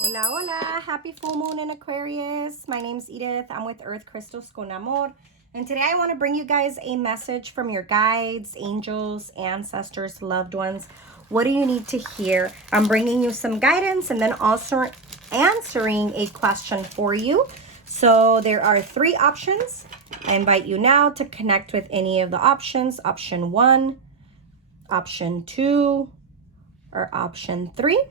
Hola, hola. Happy full moon in Aquarius. My name's Edith. I'm with earthcrystalsconamor. And today I want to bring you guys a message from your guides, angels, ancestors, loved ones. What do you need to hear? I'm bringing you some guidance and then also answering a question for you. So there are 3 options. I invite you now to connect with any of the options. Option 1, option 2, or option 3.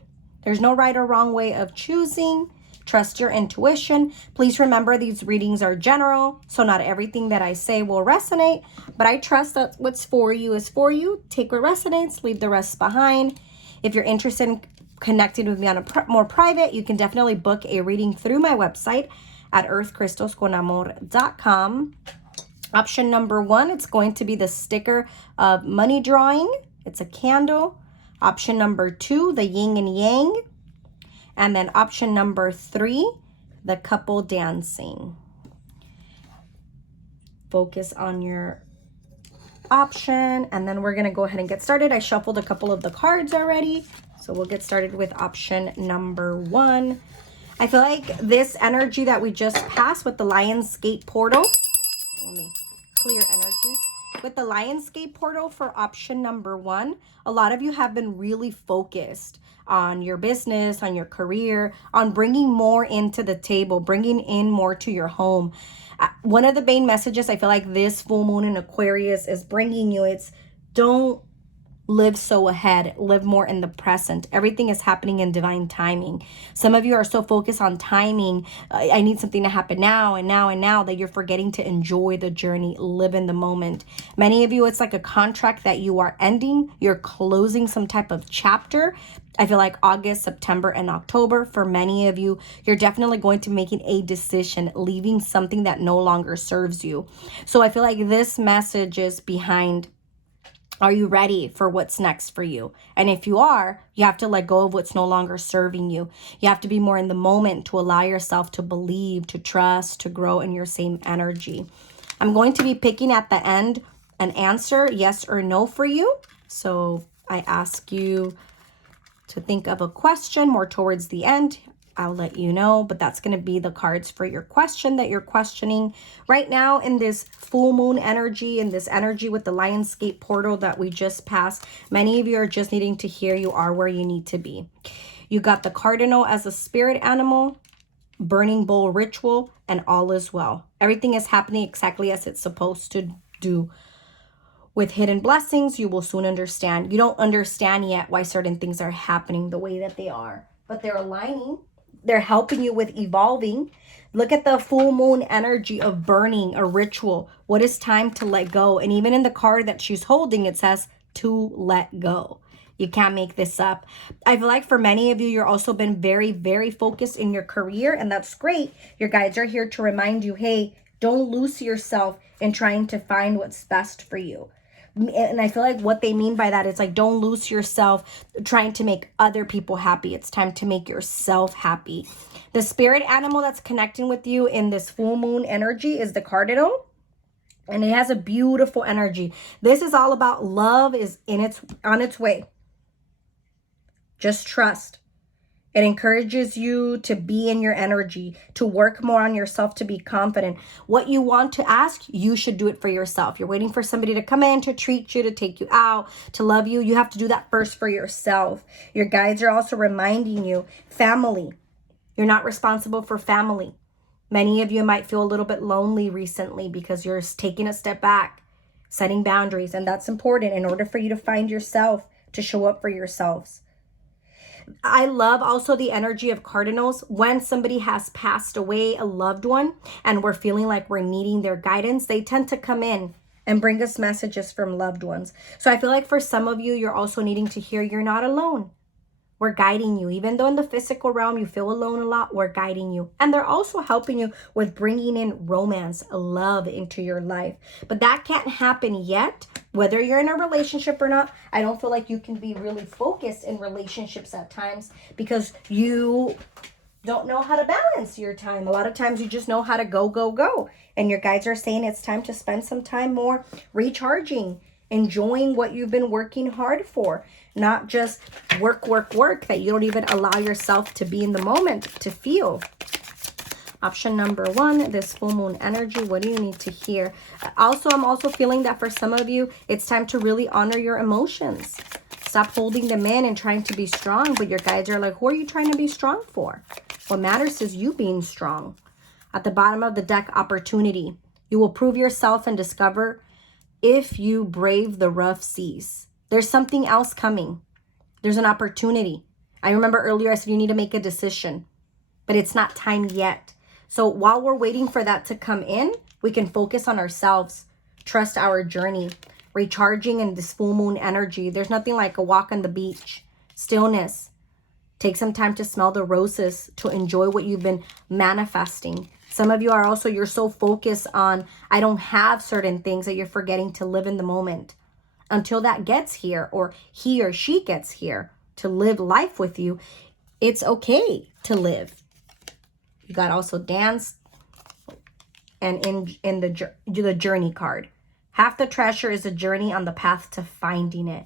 There's no right or wrong way of choosing. Trust your intuition. Please remember these readings are general, so not everything that I say will resonate, but I trust that what's for you is for you. Take what resonates, leave the rest behind. If you're interested in connecting with me on a more private, you can definitely book a reading through my website at earthcrystalsconamor.com. Option number 1, it's going to be the sticker of money drawing. It's a candle. Option number 2, the yin and yang. And then option number 3, the couple dancing. Focus on your option. And then we're going to go ahead and get started. I shuffled a couple of the cards already. So we'll get started with option number 1. I feel like this energy that we just passed with the Lionsgate portal. Let me clear energy. With the Lionsgate portal for option number 1, a lot of you have been really focused on your business, on your career, on bringing more into the table, bringing in more to your home. One of the main messages I feel like this full moon in Aquarius is bringing you, it's don't live so ahead, live more in the present. Everything is happening in divine timing. Some of you are so focused on timing. I need something to happen now and now and now that you're forgetting to enjoy the journey, live in the moment. Many of you, it's like a contract that you are ending. You're closing some type of chapter. I feel like August, September, and October. For many of you, you're definitely going to be making a decision, leaving something that no longer serves you. So I feel like this message is behind, are you ready for what's next for you? And if you are, you have to let go of what's no longer serving you. You have to be more in the moment to allow yourself to believe, to trust, to grow in your same energy. I'm going to be picking at the end an answer, yes or no for you. So I ask you to think of a question more towards the end. I'll let you know, but that's going to be the cards for your question that you're questioning right now in this full moon energy, in this energy with the Lionsgate portal that we just passed. Many of you are just needing to hear you are where you need to be. You got the cardinal as a spirit animal, burning bowl ritual, and all is well. Everything is happening exactly as it's supposed to do. With hidden blessings, you will soon understand. You don't understand yet why certain things are happening the way that they are, but they're aligning. They're helping you with evolving. Look at the full moon energy of burning, a ritual. What is time to let go? And even in the card that she's holding, it says to let go. You can't make this up. I feel like for many of you, you're also been very, very focused in your career, and that's great. Your guides are here to remind you, hey, don't lose yourself in trying to find what's best for you. And I feel like what they mean by that is like, don't lose yourself trying to make other people happy. It's time to make yourself happy. The spirit animal that's connecting with you in this full moon energy is the cardinal. And it has a beautiful energy. This is all about love is on its way. Just trust. It encourages you to be in your energy, to work more on yourself, to be confident. What you want to ask, you should do it for yourself. You're waiting for somebody to come in, to treat you, to take you out, to love you. You have to do that first for yourself. Your guides are also reminding you, family. You're not responsible for family. Many of you might feel a little bit lonely recently because you're taking a step back, setting boundaries, and that's important in order for you to find yourself, to show up for yourselves. I love also the energy of cardinals. When somebody has passed away, a loved one, and we're feeling like we're needing their guidance, they tend to come in and bring us messages from loved ones. So I feel like for some of you, you're also needing to hear you're not alone. We're guiding you. Even though in the physical realm you feel alone a lot, we're guiding you. And they're also helping you with bringing in romance, love into your life. But that can't happen yet. Whether you're in a relationship or not, I don't feel like you can be really focused in relationships at times because you don't know how to balance your time. A lot of times you just know how to go, go, go. And your guides are saying it's time to spend some time more recharging, enjoying what you've been working hard for, not just work, work, work that you don't even allow yourself to be in the moment to feel. Option number 1, this full moon energy. What do you need to hear? Also, I'm also feeling that for some of you, it's time to really honor your emotions. Stop holding them in and trying to be strong. But your guides are like, who are you trying to be strong for? What matters is you being strong. At the bottom of the deck, opportunity. You will prove yourself and discover if you brave the rough seas. There's something else coming. There's an opportunity. I remember earlier I said you need to make a decision, but it's not time yet. So while we're waiting for that to come in, we can focus on ourselves, trust our journey, recharging in this full moon energy. There's nothing like a walk on the beach, stillness. Take some time to smell the roses, to enjoy what you've been manifesting. Some of you are also, you're so focused on, I don't have certain things, that you're forgetting to live in the moment. Until that gets here, or he or she gets here to live life with you, it's okay to live. You got also dance and in the journey card. Half the treasure is a journey on the path to finding it.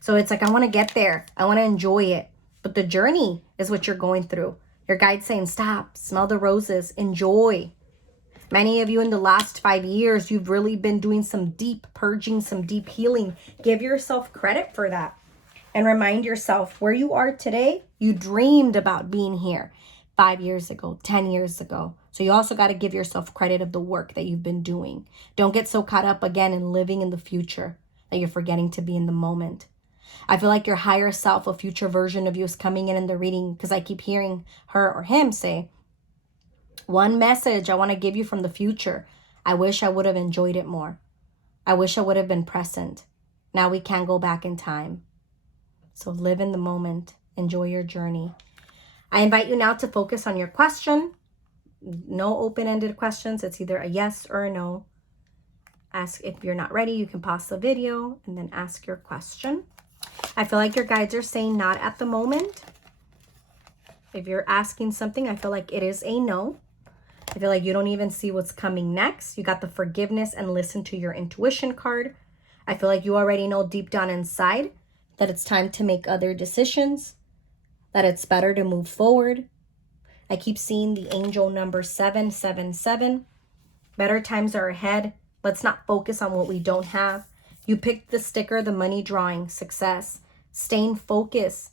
So it's like, I want to get there. I want to enjoy it. But the journey is what you're going through. Your guide's saying, stop, smell the roses, enjoy. Many of you in the last 5 years, you've really been doing some deep purging, some deep healing. Give yourself credit for that. And remind yourself where you are today, you dreamed about being here 5 years ago, 10 years ago. So you also got to give yourself credit of the work that you've been doing. Don't get so caught up again in living in the future that you're forgetting to be in the moment. I feel like your higher self, a future version of you, is coming in the reading, because I keep hearing her or him say, one message I want to give you from the future. I wish I would have enjoyed it more. I wish I would have been present. Now we can't go back in time. So live in the moment. Enjoy your journey. I invite you now to focus on your question. No open-ended questions. It's either a yes or a no. Ask if you're not ready. You can pause the video and then ask your question. I feel like your guides are saying not at the moment. If you're asking something, I feel like it is a no. I feel like you don't even see what's coming next. You got the forgiveness and listen to your intuition card. I feel like you already know deep down inside that it's time to make other decisions, that it's better to move forward. I keep seeing the angel number 777. Better times are ahead. Let's not focus on what we don't have. You picked the sticker, the money drawing, success. Staying focused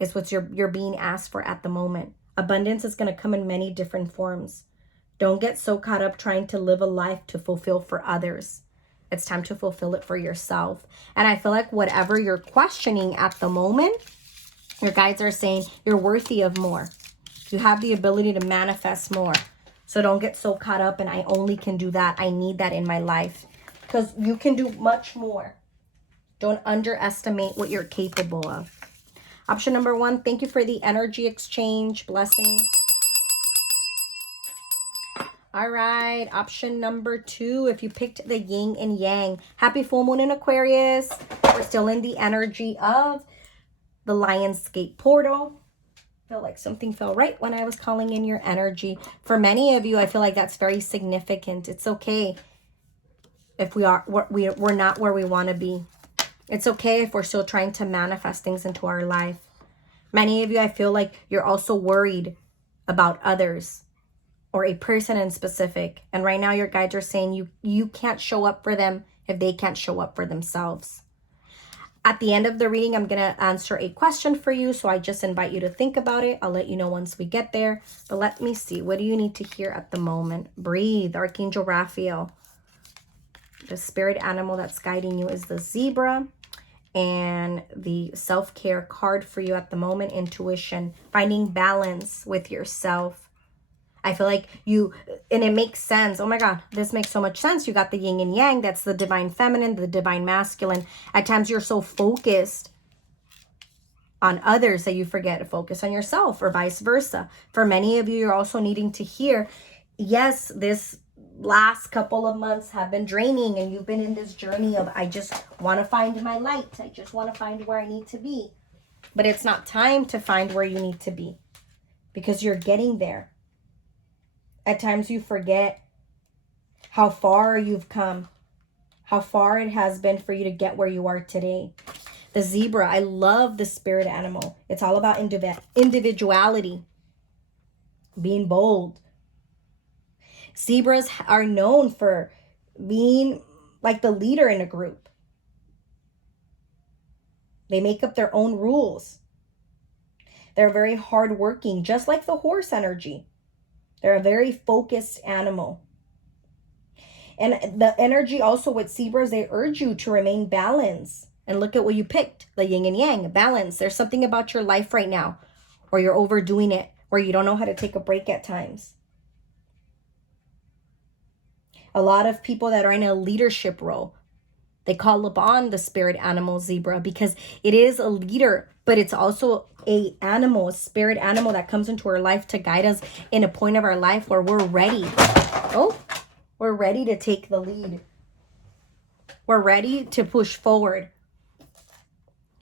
is what you're being asked for at the moment. Abundance is going to come in many different forms. Don't get so caught up trying to live a life to fulfill for others. It's time to fulfill it for yourself. And I feel like whatever you're questioning at the moment, your guides are saying you're worthy of more. You have the ability to manifest more. So don't get so caught up and I only can do that. I need that in my life. Because you can do much more. Don't underestimate what you're capable of. Option number 1, thank you for the energy exchange. Blessings. All right, option number 2, if you picked the yin and yang. Happy full moon in Aquarius. We're still in the energy of the Lionsgate portal. Feel like something fell right when I was calling in your energy. For many of you, I feel like that's very significant. It's okay if we're not where we want to be. It's okay if we're still trying to manifest things into our life. Many of you, I feel like you're also worried about others or a person in specific. And right now your guides are saying you can't show up for them if they can't show up for themselves. At the end of the reading, I'm going to answer a question for you. So I just invite you to think about it. I'll let you know once we get there. But let me see. What do you need to hear at the moment? Breathe. Archangel Raphael. The spirit animal that's guiding you is the zebra. And the self-care card for you at the moment, intuition. Finding balance with yourself. I feel like and it makes sense. Oh my God, this makes so much sense. You got the yin and yang. That's the divine feminine, the divine masculine. At times you're so focused on others that you forget to focus on yourself, or vice versa. For many of you, you're also needing to hear, yes, this last couple of months have been draining and you've been in this journey of, I just want to find my light. I just want to find where I need to be. But it's not time to find where you need to be because you're getting there. At times you forget how far you've come, how far it has been for you to get where you are today. The zebra, I love the spirit animal. It's all about individuality, being bold. Zebras are known for being like the leader in a group. They make up their own rules. They're very hardworking, just like the horse energy. They're a very focused animal. And the energy also with zebras, they urge you to remain balanced. And look at what you picked, the yin and yang, balance. There's something about your life right now where you're overdoing it, where you don't know how to take a break at times. A lot of people that are in a leadership role, they call upon the spirit animal zebra because it is a leader, but it's also a spirit animal that comes into our life to guide us in a point of our life where we're ready. Oh, we're ready to take the lead. We're ready to push forward.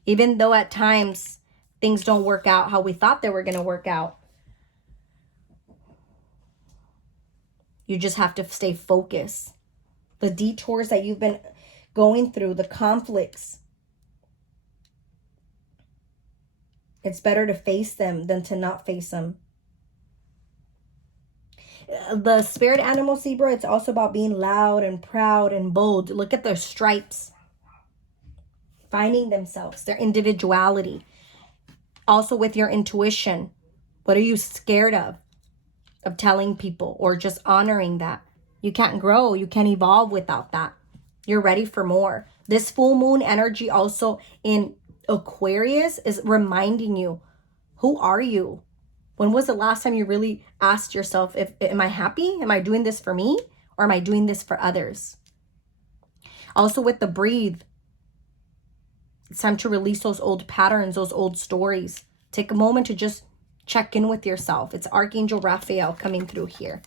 Even though at times things don't work out how we thought they were going to work out. You just have to stay focused. The detours that you've been going through, the conflicts, it's better to face them than to not face them. The spirit animal zebra, it's also about being loud and proud and bold. Look at their stripes. Finding themselves, their individuality. Also with your intuition. What are you scared of? Of telling people or just honoring that. You can't grow. You can't evolve without that. You're ready for more. This full moon energy also in Aquarius is reminding you, who are you? When was the last time you really asked yourself, am I happy? Am I doing this for me? Or am I doing this for others? Also with the breathe, it's time to release those old patterns, those old stories. Take a moment to just check in with yourself. It's Archangel Raphael coming through here.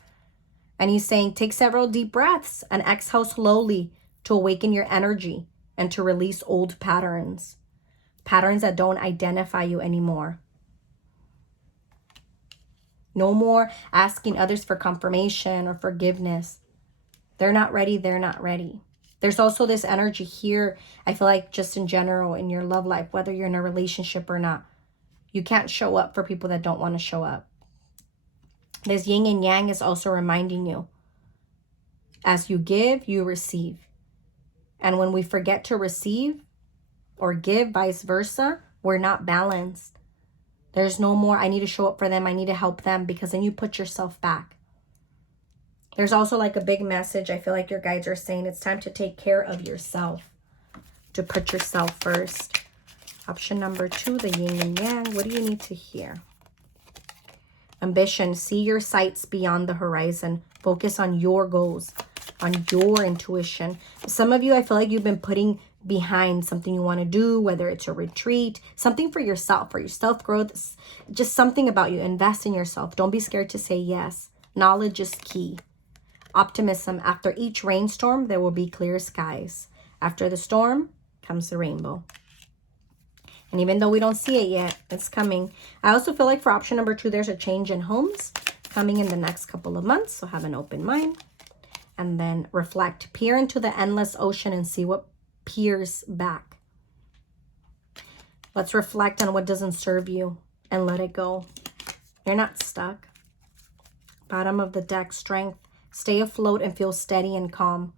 And he's saying, take several deep breaths and exhale slowly to awaken your energy and to release old patterns. Patterns that don't identify you anymore. No more asking others for confirmation or forgiveness. They're not ready. They're not ready. There's also this energy here, I feel like just in general in your love life, whether you're in a relationship or not. You can't show up for people that don't want to show up. This yin and yang is also reminding you, as you give, you receive. And when we forget to receive or give, vice versa, we're not balanced. There's no more, I need to show up for them, I need to help them, because then you put yourself back. There's also like a big message. I feel like your guides are saying it's time to take care of yourself, to put yourself first. Option number 2, the yin and yang. What do you need to hear? Ambition. See your sights beyond the horizon. Focus on your goals, on your intuition. Some of you, I feel like you've been putting behind something you want to do, whether it's a retreat, something for your self-growth, just something about you. Invest in yourself. Don't be scared to say yes. Knowledge is key. Optimism. After each rainstorm, there will be clear skies. After the storm comes the rainbow. And even though we don't see it yet, it's coming. I also feel like for option number 2, there's a change in homes coming in the next couple of months. So have an open mind. And then reflect. Peer into the endless ocean and see what peers back. Let's reflect on what doesn't serve you and let it go. You're not stuck. Bottom of the deck, strength. Stay afloat and feel steady and calm.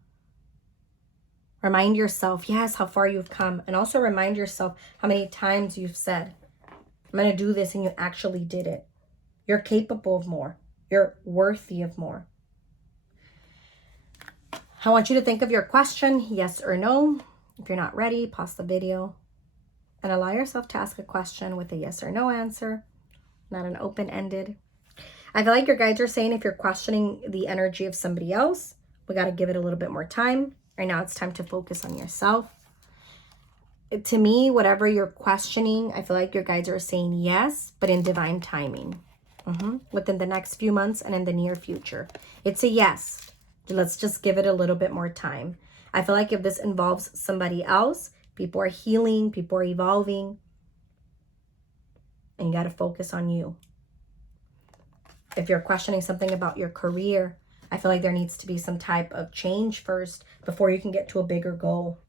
Remind yourself, yes, how far you've come. And also remind yourself how many times you've said, I'm going to do this, and you actually did it. You're capable of more. You're worthy of more. I want you to think of your question, yes or no. If you're not ready, pause the video and allow yourself to ask a question with a yes or no answer, not an open-ended. I feel like your guides are saying if you're questioning the energy of somebody else, we got to give it a little bit more time. Right now, it's time to focus on yourself. To me, whatever you're questioning, I feel like your guides are saying yes, but in divine timing. Within the next few months and in the near future. It's a yes. Let's just give it a little bit more time. I feel like if this involves somebody else, people are healing, people are evolving, and you got to focus on you. If you're questioning something about your career, I feel like there needs to be some type of change first before you can get to a bigger goal.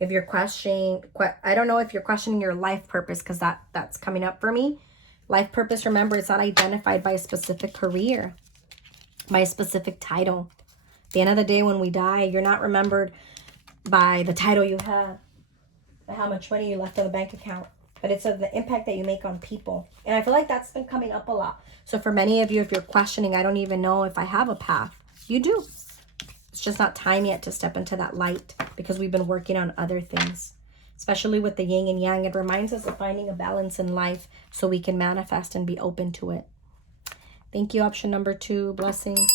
If you're questioning, I don't know if you're questioning your life purpose, because that's coming up for me. Life purpose, remember, it's not identified by a specific career, by a specific title. At the end of the day, when we die, you're not remembered by the title you have, by how much money you left in the bank account, but it's the impact that you make on people. And I feel like that's been coming up a lot. So for many of you, if you're questioning, I don't even know if I have a path. You do. It's just not time yet to step into that light, because we've been working on other things. Especially with the yin and yang, it reminds us of finding a balance in life so we can manifest and be open to it. Thank you, option number 2. Blessings.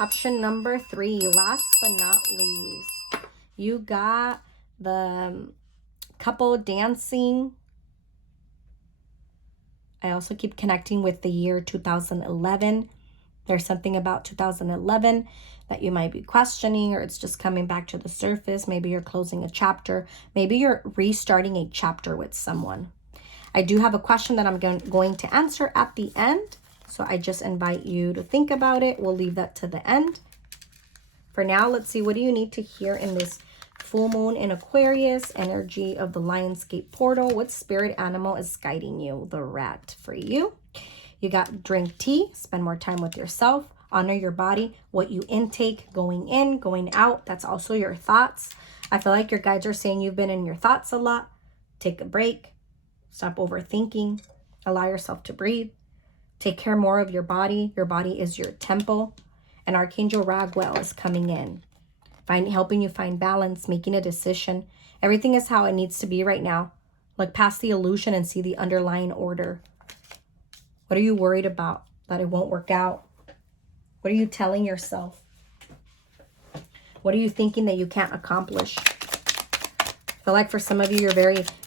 Option number 3, last but not least, you got the couple dancing. I also keep connecting with the year 2011. There's something about 2011 that you might be questioning, or it's just coming back to the surface. Maybe you're closing a chapter. Maybe you're restarting a chapter with someone. I do have a question that I'm going to answer at the end. So I just invite you to think about it. We'll leave that to the end. For now, let's see. What do you need to hear in this full moon in Aquarius, energy of the Lionsgate portal? What spirit animal is guiding you? The rat for you. You got drink tea, spend more time with yourself, honor your body, what you intake, going in, going out. That's also your thoughts. I feel like your guides are saying you've been in your thoughts a lot. Take a break. Stop overthinking. Allow yourself to breathe. Take care more of your body. Your body is your temple. And Archangel Raguel is coming in, helping you find balance, making a decision. Everything is how it needs to be right now. Look past the illusion and see the underlying order. What are you worried about? That it won't work out? What are you telling yourself? What are you thinking that you can't accomplish? I feel like for some of you,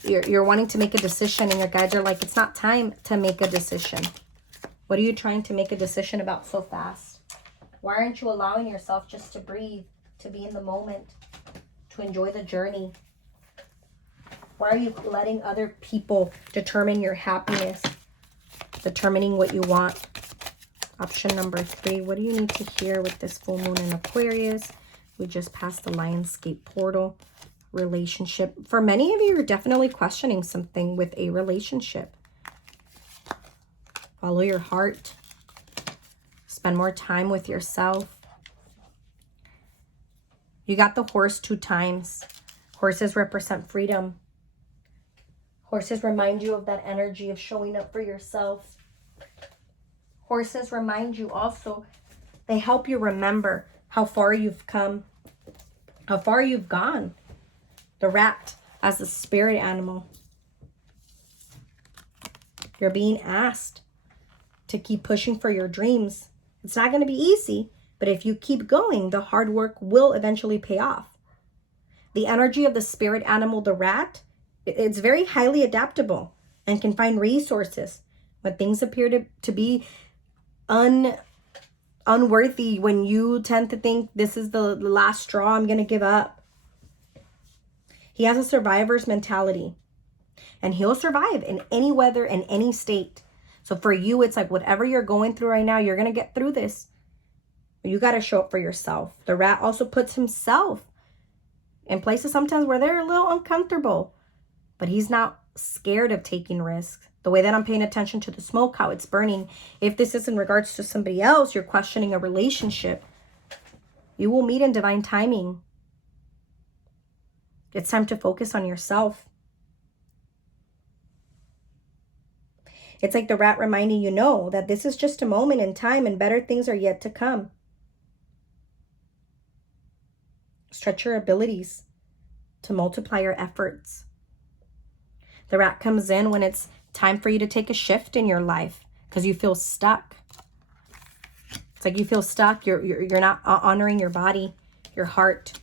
you're wanting to make a decision, and your guides are like, it's not time to make a decision. What are you trying to make a decision about so fast? Why aren't you allowing yourself just to breathe, to be in the moment, to enjoy the journey? Why are you letting other people determine your happiness, determining what you want? Option number 3, what do you need to hear with this full moon in Aquarius? We just passed the Lionsgate portal. Relationship. For many of you, you're definitely questioning something with a relationship. Follow your heart. Spend more time with yourself. You got the horse 2 times. Horses represent freedom. Horses remind you of that energy of showing up for yourself. Horses remind you also, they help you remember how far you've come, how far you've gone. The rat as a spirit animal. You're being asked to keep pushing for your dreams. It's not going to be easy, but if you keep going, the hard work will eventually pay off. The energy of the spirit animal, the rat, it's very highly adaptable and can find resources when things appear to be unworthy, when you tend to think this is the last straw, I'm going to give up. He has a survivor's mentality, and he'll survive in any weather, in any state. So for you, it's like whatever you're going through right now, you're going to get through this. You got to show up for yourself. The rat also puts himself in places sometimes where they're a little uncomfortable, but he's not scared of taking risks. The way that I'm paying attention to the smoke, how it's burning. If this is in regards to somebody else, you're questioning a relationship, you will meet in divine timing. It's time to focus on yourself. It's like the rat reminding you, know that this is just a moment in time and better things are yet to come. Stretch your abilities to multiply your efforts. The rat comes in when it's time for you to take a shift in your life because you feel stuck. It's like you feel stuck. You're not honoring your body, your heart.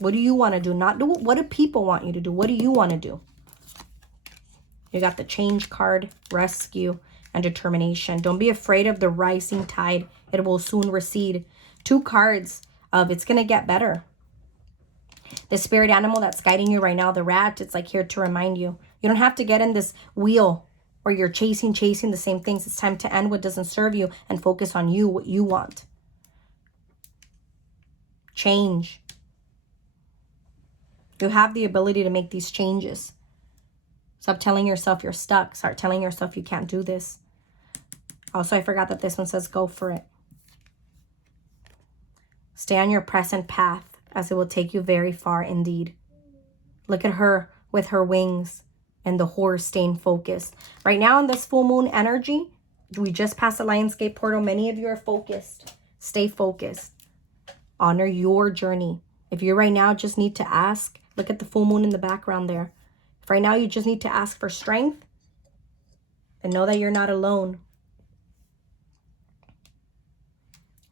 What do you want to do? Not do what do people want you to do? What do you want to do? You got the change card, rescue, and determination. Don't be afraid of the rising tide. It will soon recede. 2 cards of it's going to get better. The spirit animal that's guiding you right now, the rat, it's like here to remind you. You don't have to get in this wheel or you're chasing the same things. It's time to end what doesn't serve you and focus on you, what you want. Change. You have the ability to make these changes. Stop telling yourself you're stuck. Start telling yourself you can't do this. Also, I forgot that this one says go for it. Stay on your present path, as it will take you very far indeed. Look at her with her wings and the horse staying focused. Right now in this full moon energy, we just passed the Lionsgate portal. Many of you are focused. Stay focused. Honor your journey. If you right now just need to ask, look at the full moon in the background there. If right now you just need to ask for strength, and know that you're not alone.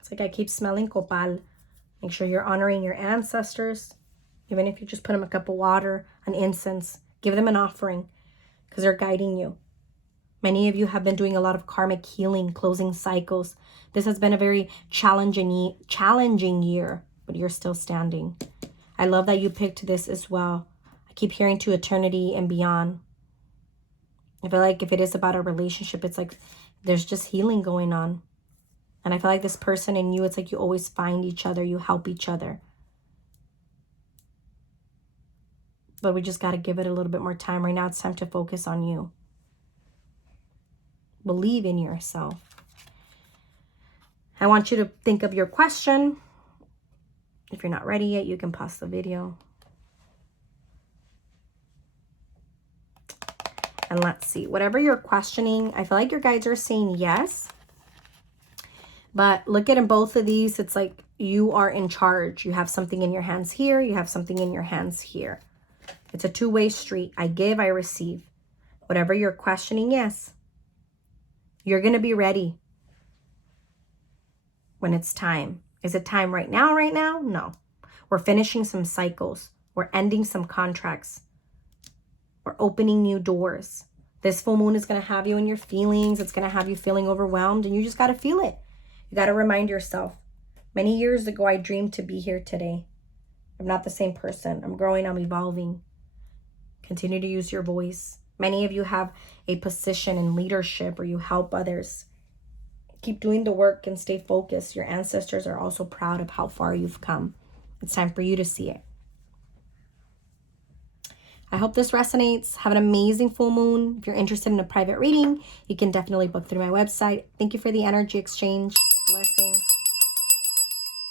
It's like I keep smelling copal. Make sure you're honoring your ancestors. Even if you just put them a cup of water, an incense, give them an offering because they're guiding you. Many of you have been doing a lot of karmic healing, closing cycles. This has been a very challenging year, but you're still standing. I love that you picked this as well. I keep hearing to eternity and beyond. I feel like if it is about a relationship, it's like there's just healing going on. And I feel like this person and you, it's like you always find each other, you help each other. But we just got to give it a little bit more time. Right now, it's time to focus on you. Believe in yourself. I want you to think of your question. If you're not ready yet, you can pause the video. And let's see. Whatever you're questioning, I feel like your guides are saying yes. But look at in both of these, it's like you are in charge. You have something in your hands here. You have something in your hands here. It's a two-way street. I give, I receive. Whatever you're questioning, yes. You're going to be ready when it's time. Is it time right now? Right now? No. We're finishing some cycles. We're ending some contracts. We're opening new doors. This full moon is going to have you in your feelings. It's going to have you feeling overwhelmed, and you just got to feel it. You got to remind yourself, many years ago, I dreamed to be here today. I'm not the same person. I'm growing, I'm evolving. Continue to use your voice. Many of you have a position in leadership or you help others. Keep doing the work and stay focused. Your ancestors are also proud of how far you've come. It's time for you to see it. I hope this resonates. Have an amazing full moon. If you're interested in a private reading, you can definitely book through my website. Thank you for the energy exchange. Blessings.